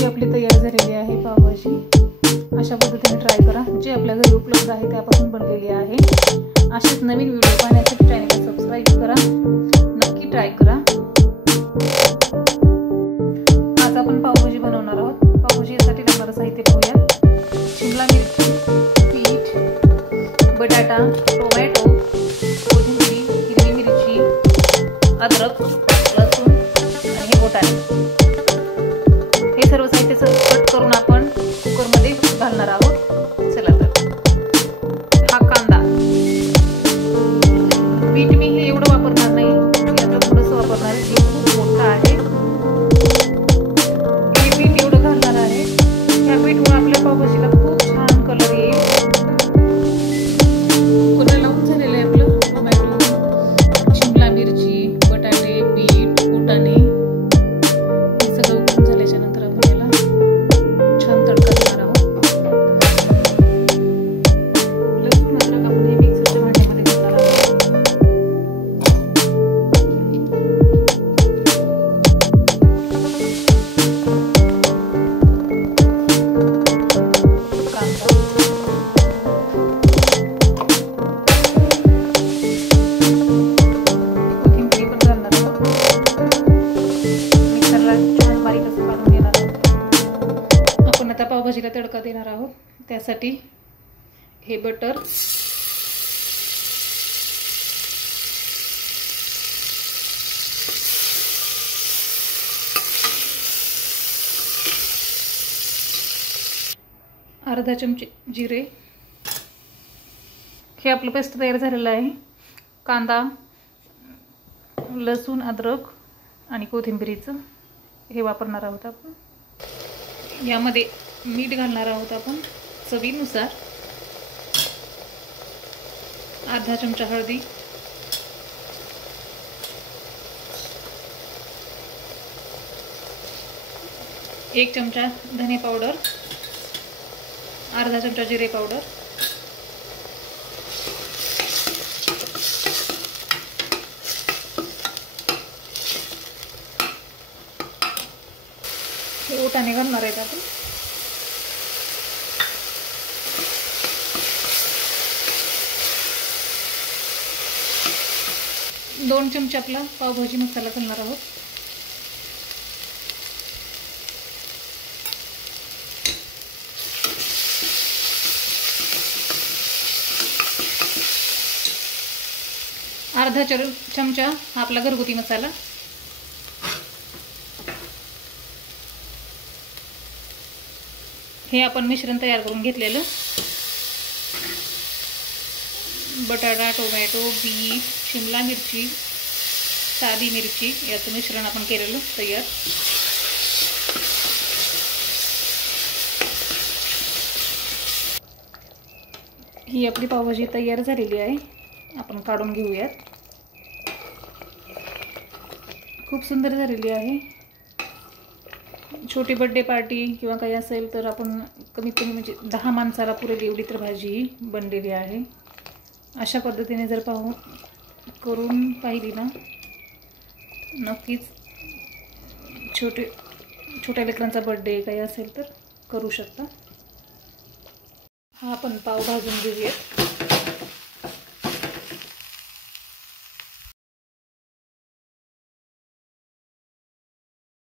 ही आपली तयार झालेली आहे पावभाजी। अशा पद्धतीने ट्राय करा। जे आपल्या घरी उपलब्ध आहे त्यापासून बनलेली आहे। अशाच नवीन व्हिडिओ पाहण्यासाठी चॅनलला सबस्क्राइब करा, नक्की ट्राय करा। आज आपण पावभाजी बनवणार आहोत। पावभाजीसाठी लागणारे साहित्य पाहूया। शिमला मिरची, पीठ, बटाटा, टोमॅटो, कोथिंबीर, हिरवी मिरची, अद्रक, लसूण आणि वाटाणे। हे सर्व साहित्य कट करून आपण कुकरमध्ये घालणार आहोत। चला तर हा कांदा, पीठ मी हे एवढं वापरणार नाही, यातलं थोडंसं वापरणार आहे। हे खूप मोठं आहे। हे पीठ एवढं घालणार आहे। या पीठमुळे आपल्या पावभाजीला खूप छान कलर येईल। कुकरला लावून झालेलं आहे आपलं टोमॅटो, शिमला मिरची, बटाटे, पीठ, वाटाणे हे सगळं उकळून झाल्याच्या नंतर आपण याला छान तडका देणार आहोत। लसूण अद्रक आपण हे मिक्सरच्या भांड्यामध्ये घालणार आहोत। आता पावभाजीला तडका देणार आहोत। त्यासाठी हे बटर, अर्धा चमचे जिरे, हे आपलं पेस्ट तयार झालेलं आहे। कांदा, लसूण, अद्रक आणि कोथिंबीरीचं हे वापरणार आहोत आपण। यामध्ये मीठ घालणार आहोत आपण चवीनुसार, अर्धा चमचा हळदी, एक चमचा धने पावडर, अर्धा चमचा जिरे पावडर, हे वाटाणे घालणार आहेत आपण। दोन चमचे आपला पावभाजी मसाला घालणार आहोत। अर्धा चमचा हा आपला घरगुती मसाला, हे आपण मिश्रण तयार करून घेतलेलं बटाटा, टोमॅटो, बीट, शिमला मिरची, साधी मिरची याचं मिश्रण आपण केलेलं तयार। ही आपली पावभाजी तयार झालेली आहे। आपण काढून घेऊयात। खूप सुंदर झालेली आहे। छोटी बर्थडे पार्टी किंवा काही असेल तर आपण कमीत कमी म्हणजे 10 माणसाला पुरेल एवढी तर भाजी बनलेली आहे। अशा पद्धतीने जर करून पाहिली ना, नक्कीच छोट्या लेकरांचा बर्थडे काही असेल तर करू शकता। हा आपण पाव भाजून घेऊयात।